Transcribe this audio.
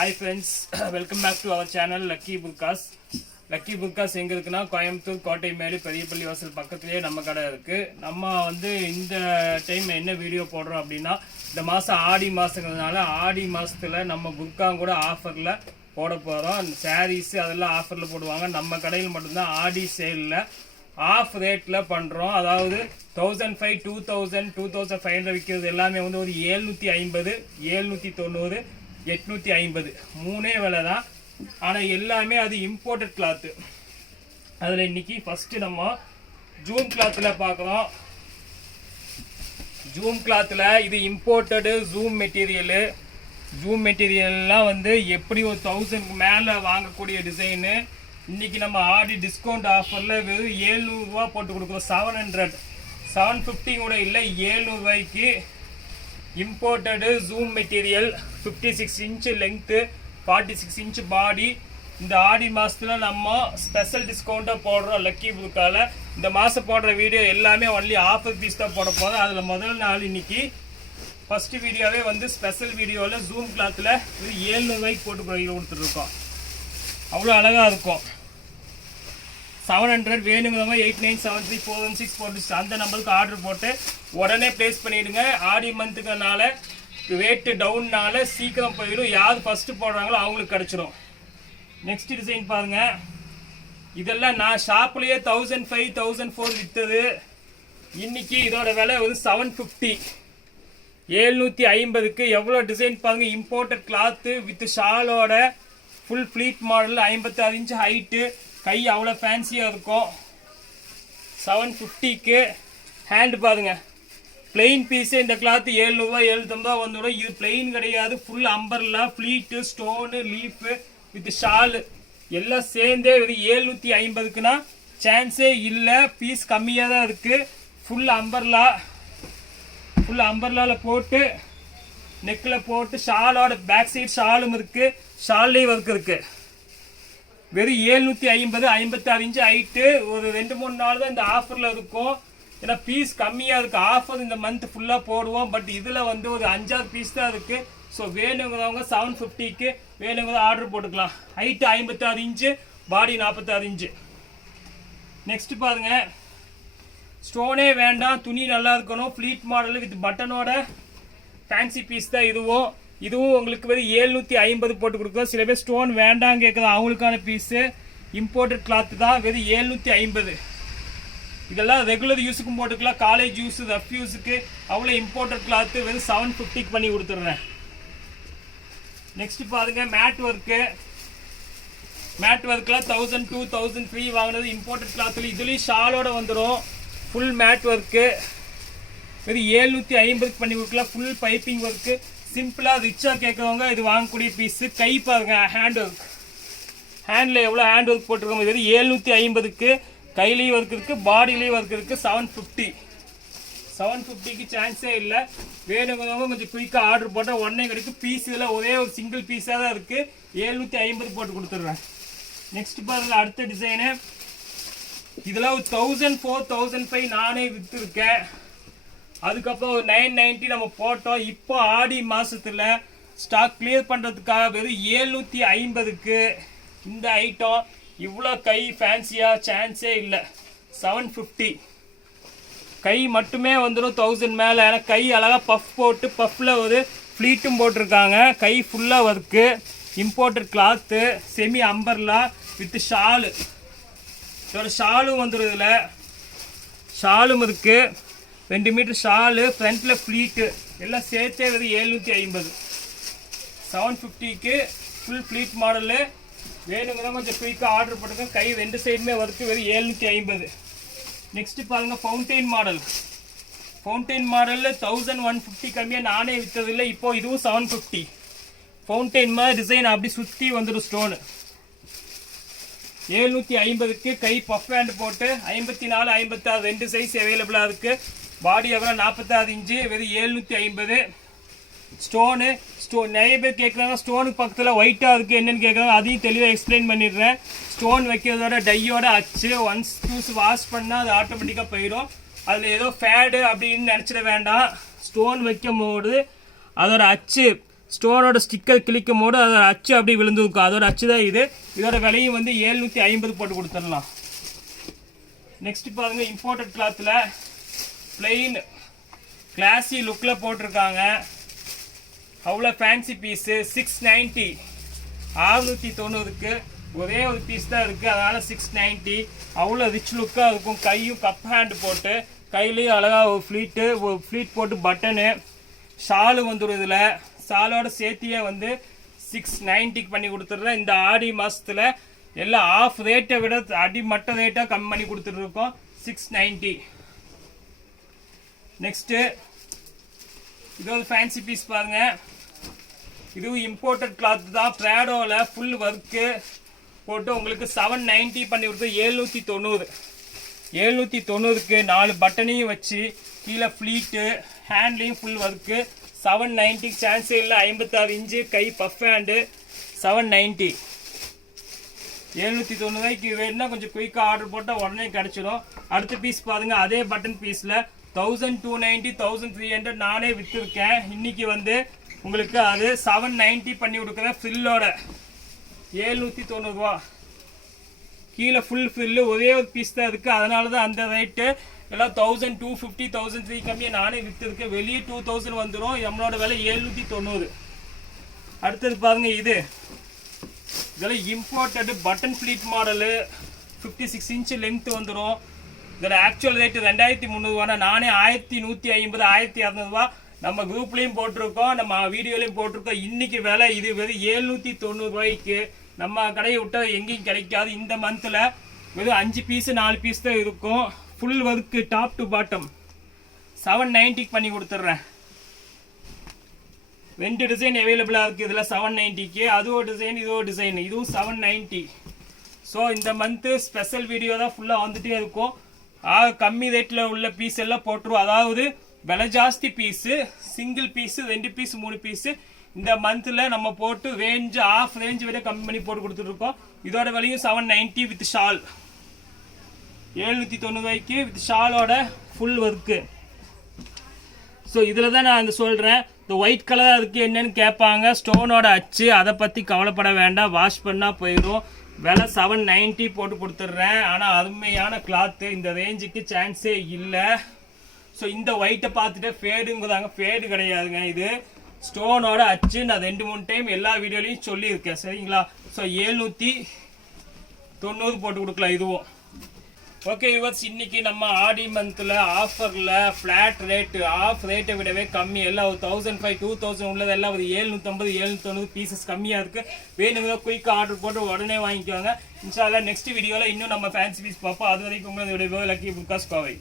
Hi friends welcome back to our channel lucky புக்காஸ் lucky புக்காஸ் எங்கே இருக்குன்னா கோயம்புத்தூர் கோட்டை மேடு பெரியப்பள்ளி வாசல் பக்கத்துலேயே நம்ம கடை இருக்குது நம்ம வந்து இந்த டைம் என்ன வீடியோ போடுறோம் அப்படின்னா இந்த மாதம் ஆடி மாதங்கிறதுனால ஆடி மாதத்தில் நம்ம புக்காக கூட ஆஃபரில் போட போகிறோம் சாரீஸு அதெல்லாம் ஆஃபரில் போடுவாங்க. நம்ம கடையில் மட்டும்தான் ஆடி சேலில் ஆஃப் ரேட்டில் பண்ணுறோம் அதாவது thousand five two thousand two thousand five hundred விற்கிறது எல்லாமே வந்து ஒரு ஏழ்நூற்றி ஐம்பது ஏழ்நூற்றி தொண்ணூறு எட்நூற்றி ஐம்பது. மூணே விலை தான் ஆனால் எல்லாமே அது இம்போர்ட்டட் கிளாத்து அதில் இன்னைக்கு ஃபஸ்ட்டு நம்ம ஜூம் கிளாத்தில் பார்க்குறோம் ஜூம் கிளாத்தில் இது இம்போர்ட்டடு ஜூம் மெட்டீரியலு ஜூம் மெட்டீரியல்லாம் வந்து எப்படி ஒரு தௌசண்ட்க்கு மேலே வாங்கக்கூடிய டிசைனு இன்றைக்கி நம்ம ஆடி டிஸ்கவுண்ட் ஆஃபரில் வெறும் ஏழ்நூறுரூவா போட்டு கொடுக்குறோம். செவன் ஹண்ட்ரட் செவன் ஃபிஃப்டி கூட இல்லை ஏழ்நூறுவாய்க்கு imported zoom material fifty six inch length forty six inch body இந்த ஆடி மாதத்தில் நம்ம ஸ்பெஷல் டிஸ்கவுண்ட்டாக போடுறோம் லக்கி புக்கால் இந்த மாதம் போடுற வீடியோ எல்லாமே ஒன்லி ஆஃபர் பீஸ் தான் போட போதும் அதில் முதல் நாள் இன்னைக்கு ஃபஸ்ட்டு வீடியோவே வந்து ஸ்பெஷல் வீடியோவில் ஜூம் கிளாத்தில் இது ஏழ்நூறுவாய்க்கு போட்டு போய் கொடுத்துட்ருக்கோம் அவ்வளோ அழகாக இருக்கும். செவன் ஹண்ட்ரட் வேணுங்கிறவங்க eight nine seven three four one six four six அந்த நம்பருக்கு ஆர்டர் போட்டு உடனே ப்ளேஸ் பண்ணிவிடுங்க ஆடி மந்த்துக்குனால ரேட்டு டவுன்னால சீக்கிரம் போயிடும். யார் ஃபஸ்ட்டு போடுறாங்களோ அவங்களுக்கு கிடச்சிரும். நெக்ஸ்ட் டிசைன் பாருங்கள் இதெல்லாம் நான் ஷாப்லேயே தௌசண்ட் ஃபைவ் தௌசண்ட் ஃபோர் விற்றது இன்னைக்கு இதோட விலை வந்து செவன் ஃபிஃப்டி ஏழ்நூற்றி ஐம்பதுக்கு எவ்வளோ டிசைன் பாருங்கள் இம்போர்ட்டட் கிளாத்து வித் ஷாலோட ஃபுல் ஃப்ளீட் மாடல் ஐம்பத்தாறு இன்ச்சு ஹைட்டு கை அவ்வளோ ஃபேன்சியாக இருக்கும் செவன் ஃபிஃப்டிக்கு ஹேண்ட் பாருங்க. பிளெயின் பீஸு இந்த கிளாத்து ஏழ்நூறுவா எழுநூத்தம்பா வந்துடும். இது பிளெயின் கிடையாது. Full umbrella pleat stone leaf with shawl எல்லாம் சேர்ந்தே ஒரு ஏழ்நூற்றி ஐம்பதுக்குன்னா சான்ஸே இல்லை. பீஸ் கம்மியாக தான் இருக்குது ஃபுல் அம்பர்லா ஃபுல் அம்பர்லாவில் போட்டு நெக்கில் போட்டு ஷாலோட பேக் சைடு ஷாலும் இருக்குது ஷால்லையும் ஒர்க் இருக்குது வெறும் ஏழ்நூற்றி ஐம்பது ஐம்பத்தாறு இன்ச்சு ஹைட்டு ஒரு ரெண்டு மூணு நாள் தான் இந்த ஆஃபரில் இருக்கும். ஏன்னா பீஸ் கம்மியாக இருக்குது ஆஃபர் இந்த மந்த் ஃபுல்லாக போடுவோம். பட் இதில் வந்து ஒரு அஞ்சாறு பீஸ் தான் இருக்குது ஸோ வேணுங்கிறவங்க செவன் ஃபிஃப்டிக்கு வேணுங்கிறத ஆர்டர் போட்டுக்கலாம். ஹைட்டு ஐம்பத்தாறு இன்ச்சு பாடி நாற்பத்தாறு இன்ச்சு நெக்ஸ்ட் பாருங்க. ஸ்டோனே வேண்டாம். துணி நல்லா இருக்கணும். ஃப்ளீட் மாடல் வித் பட்டனோட ஃபேன்சி பீஸ் தான் இதுவும். இதுவும் உங்களுக்கு வந்து ஏழ்நூற்றி ஐம்பது போட்டு கொடுக்குறோம். சில பேர் ஸ்டோன் வேண்டாம் கேட்குறது அவங்களுக்கான பீஸு இம்போர்ட்டட் கிளாத் தான் வெறும் ஏழ்நூற்றி ஐம்பது. இதெல்லாம் ரெகுலர் யூஸுக்கும் போட்டுக்கலாம். காலேஜ் யூஸ் ரஃப் யூஸுக்கு அவ்வளோ இம்போர்ட்டட் கிளாத்து வெறும் செவன் ஃபிஃப்டிக்கு பண்ணி கொடுத்துட்றேன். நெக்ஸ்ட் பாருங்க மேட் ஒர்க்கு மேட் ஒர்க்கில் தௌசண்ட் டூ தௌசண்ட் த்ரீ வாங்கினது இம்போர்ட்டட் கிளாத்தில் இதுலேயும் ஷாலோட வந்துடும் ஃபுல் மேட் ஒர்க்கு வெறும் ஏழ்நூற்றி ஐம்பதுக்கு பண்ணி கொடுக்கலாம். ஃபுல் பைப்பிங் ஒர்க்கு சிம்பிளாக ரிச்சாக கேட்குறவங்க இது வாங்கக்கூடிய பீஸு. கை பாருங்க ஹேண்ட் ஒர்க் ஹேண்டில் எவ்வளோ ஹேண்ட் ஒர்க் போட்டிருக்கோம் இது ஏழ்நூற்றி ஐம்பதுக்கு கையிலையும் ஒர்க் இருக்குது பாடியிலையும் ஒர்க் இருக்குது செவன் ஃபிஃப்டி செவன் ஃபிஃப்டிக்கு சான்ஸே இல்லை. வேணுங்கிறவங்க கொஞ்சம் குயிக்காக ஆர்டர் போட்டால் உடனே கிடைக்கும். பீஸ் இதில் ஒரே ஒரு சிங்கிள் பீஸாக தான் இருக்குது ஏழ்நூற்றி ஐம்பது போட்டு கொடுத்துட்றேன். நெக்ஸ்ட் பாருங்கள் அடுத்த டிசைனு இதெல்லாம் ஒரு தௌசண்ட் ஃபோர் தௌசண்ட் ஃபைவ் நானே விற்றுருக்கேன் அதுக்கப்புறம் ஒரு நைன் நைன்ட்டி நம்ம போட்டோம். இப்போ ஆடி மாதத்தில் ஸ்டாக் கிளியர் பண்ணுறதுக்காக வெறும் ஏழ்நூற்றி ஐம்பதுக்கு இந்த ஐட்டம் இவ்வளோ கை ஃபேன்சியாக சான்ஸே இல்லை. செவன் ஃபிஃப்டி கை மட்டுமே வந்துடும் தௌசண்ட் மேலே. ஏன்னா கை அழகாக பஃப் போட்டு பஃப்பில் ஒரு ஃப்ளீட்டும் போட்டிருக்காங்க. கை ஃபுல்லாக work imported cloth semi umbrella with shawl இதோட ஷாலும் வந்துடுதுல ஷாலும் இருக்குது ரெண்டு மீட்டர் ஷாலு ஃப்ரண்ட்டில் ஃப்ளீட்டு எல்லாம் சேர்த்தே வெறும் ஏழ்நூற்றி ஐம்பது. செவன் ஃபிஃப்டிக்கு ஃபுல் ஃப்ளீட் மாடலு வேணுங்கிறத கொஞ்சம் குயிக்காக ஆர்டர் போட்டுங்க கை ரெண்டு சைடுமே ஒர்க்கு வெறும் ஏழ்நூற்றி ஐம்பது. நெக்ஸ்ட்டு பாருங்க ஃபவுண்டைன் மாடல் ஃபவுண்டைன் மாடலில் தௌசண்ட் ஒன் ஃபிஃப்டி கம்மியாக நானே விற்றதில்லை இப்போ இதுவும் செவன் ஃபிஃப்டி ஃபவுண்டைன் மாதிரி டிசைன் அப்படி சுற்றி வந்துடும் ஸ்டோனு ஏழ்நூற்றி ஐம்பதுக்கு கை பஃப் ஹேண்ட் போட்டு ஐம்பத்தி நாலு ஐம்பத்தாறு ரெண்டு சைஸ் அவைலபிளாக இருக்குது பாடி எவ்வளோ நாற்பத்தாறு இன்ச்சு வெறும் ஏழ்நூற்றி ஐம்பது. ஸ்டோனு ஸ்டோ நிறைய பேர் கேட்குறாங்க ஸ்டோனுக்கு பக்கத்தில் ஒயிட்டாக இருக்குது என்னென்னு கேட்குறாங்க அதையும் தெளிவாக எக்ஸ்பிளைன் பண்ணிடுறேன். ஸ்டோன் வைக்கிறதோட டையோட அச்சு ஒன்ஸ் டூஸ் வாஷ் பண்ணால் அது ஆட்டோமேட்டிக்காக போயிடும். அதில் ஏதோ ஃபேடு அப்படின்னு நினச்சிட வேண்டாம். ஸ்டோன் வைக்கும் போது அதோட அச்சு ஸ்டோனோட ஸ்டிக்கர் கிளிக்கும் போது அதோட அச்சு அப்படி விழுந்துருக்கும் அதோட அச்சு தான் இது. இதோட விலையும் வந்து ஏழ்நூற்றி ஐம்பது போட்டு கொடுத்துடலாம். நெக்ஸ்ட் பாருங்க இம்போர்ட்டட் கிளாத்தில் பிளெயின் கிளாஸி லுக்கில் போட்டிருக்காங்க. அவ்வளோ ஃபேன்சி பீஸு சிக்ஸ் நைன்ட்டி அறுநூற்றி தொண்ணூறுக்கு ஒரே ஒரு பீஸ் தான் இருக்குது அதனால் சிக்ஸ் நைன்ட்டி அவ்வளோ ரிச் லுக்காக இருக்கும். கையும் கப் ஹேண்டு போட்டு கையிலையும் அழகாக ஒரு ஃப்ளீட்டு ஒரு ஃப்ளீட் போட்டு பட்டனு ஷாலு வந்துடும் இதில் ஷாலோட சேர்த்தியே வந்து சிக்ஸ் நைன்ட்டிக்கு பண்ணி கொடுத்துட்றேன். இந்த ஆடி மாதத்தில் எல்லாம் ஆஃப் ரேட்டை விட அடி மட்ட ரேட்டாக கம்மி பண்ணி கொடுத்துட்ருக்கோம் சிக்ஸ் நைன்ட்டி நெக்ஸ்ட்டு இது ஒரு ஃபேன்சி பீஸ் பாருங்கள் இதுவும் இம்போர்ட்டட் கிளாத் தான். ப்ராடோவில் ஃபுல் ஒர்க்கு போட்டு உங்களுக்கு செவன் நைன்ட்டி பண்ணி கொடுத்து ஏழ்நூற்றி தொண்ணூறு. எழுநூற்றி தொண்ணூறுக்கு நாலு பட்டனையும் வச்சு கீழே ஃப்ளீட்டு ஹேண்ட்லேயும் ஃபுல் ஒர்க்கு செவன் நைன்ட்டி சான்ஸே இல்லை ஐம்பத்தாறு இன்ச்சு கை பஃப் ஹேண்டு செவன் நைன்ட்டி எழுநூற்றி தொண்ணூறுவாய்க்கு வேணும்னா கொஞ்சம் குயிக்காக ஆர்டர் போட்டால் உடனே கிடச்சிடும். அடுத்த பீஸ் பாருங்கள் அதே பட்டன் பீஸில் thousand two ninety thousand three hundred நானே விற்றுருக்கேன் இன்றைக்கி வந்து உங்களுக்கு அது செவன் நைன்ட்டி பண்ணி கொடுக்குறேன் ஃபில்லோட ஏழ்நூற்றி தொண்ணூறுரூவா கீழே ஃபுல் ஃபில்லு ஒரே ஒரு பீஸ் தான் இருக்குது அதனால தான் அந்த ரேட்டு எல்லாம் thousand two fifty thousand three கம்மியாக நானே விற்றுருக்கேன் வெளியே டூ தௌசண்ட் வந்துடும் நம்மளோட விலை ஏழ்நூற்றி தொண்ணூறு. அடுத்தது பாருங்க இது. இதெல்லாம் imported button pleat model fifty six inch length வந்துடும் இதோட ஆக்சுவல் ரேட்டு ரெண்டாயிரத்தி முந்நூறுவானா நானே ஆயிரத்தி நூற்றி ஐம்பது ஆயிரத்தி இரநூறுவா நம்ம குரூப்லேயும் போட்டிருக்கோம் நம்ம வீடியோலையும் போட்டிருக்கோம் இன்றைக்கி விலை இது வெறும் ஏழ்நூற்றி தொண்ணூறுரூவாய்க்கு நம்ம கடையை விட்டால் எங்கேயும் கிடைக்காது இந்த மந்தில் வெறும் அஞ்சு பீஸு நாலு பீஸ் தான் இருக்கும் full work top to bottom seven நைன்ட்டிக்கு பண்ணி கொடுத்துட்றேன் ரெண்டு டிசைன் அவைலபிளாக இருக்குது இதில் செவன் நைன்ட்டிக்கு அது ஒரு டிசைன் இது ஒரு டிசைன் இதுவும் செவன் நைன்ட்டி ஸோ இந்த மந்த்து ஸ்பெஷல் வீடியோ தான் ஃபுல்லாக வந்துகிட்டே இருக்கும் கம்மி ரேட்டில் உள்ள பீஸ் எல்லாம் போட்டுருவோம். அதாவது விலை ஜாஸ்தி பீஸு சிங்கிள் பீஸு ரெண்டு பீஸ் மூணு பீஸு இந்த மந்தில் நம்ம போட்டு ரேஞ்ச் ஆஃப் ரேஞ்ச் விட கம்மி பண்ணி போட்டு கொடுத்துட்ருக்கோம். இதோட விலையும் செவன் நைன்ட்டி வித் ஷால் எழுநூற்றி தொண்ணூறுவாய்க்கு வித் ஷாலோட ஃபுல் ஒர்க்கு ஸோ இதில் தான் நான் அந்த சொல்கிறேன் இந்த ஒயிட் கலராக இருக்குது என்னன்னு கேட்பாங்க. ஸ்டோனோட அச்சு. அதை பற்றி கவலைப்பட வேண்டாம். வாஷ் பண்ணால் போயிடும் விலை செவன் நைன்ட்டி போட்டு கொடுத்துட்றேன். ஆனால் அருமையான கிளாத்து இந்த ரேஞ்சுக்கு சான்ஸே இல்லை. ஸோ இந்த ஒயிட்டை பார்த்துட்டு ஃபேடுங்கிறாங்க ஃபேடு கிடையாதுங்க இது. ஸ்டோனோட அச்சு. நான் ரெண்டு மூணு டைம் எல்லா வீடியோலையும் சொல்லியிருக்கேன். சரிங்களா? ஸோ ஏழ்நூற்றி தொண்ணூறு போட்டு கொடுக்கலாம் இதுவும். ஓகே யுவர்ஸ் இன்னைக்கு நம்ம ஆடி மந்த்தில் ஆஃபரில் ஃப்ளாட் ரேட்டு ஆஃப் ரேட்டை விடவே கம்மி. எல்லாம் ஒரு தௌசண்ட் ஃபைவ் டூ தௌசண்ட் உள்ளது. எல்லாம் ஒரு ஏழ்நூற்றம்பது ஏழ்நூற்றொண்ணூறு பீசஸ் கம்மியாக இருக்குது வேணுங்கிற குயிக்காக ஆர்டர் போட்டு உடனே வாங்கிக்கோங்க. இன்ஷால்லாம் நெக்ஸ்ட் வீடியோவில் இன்னும் நம்ம ஃபேன்சி பீஸ் பார்ப்போம். அது வரைக்கும் உங்களோட லக்கி புக்காஸ் கோவை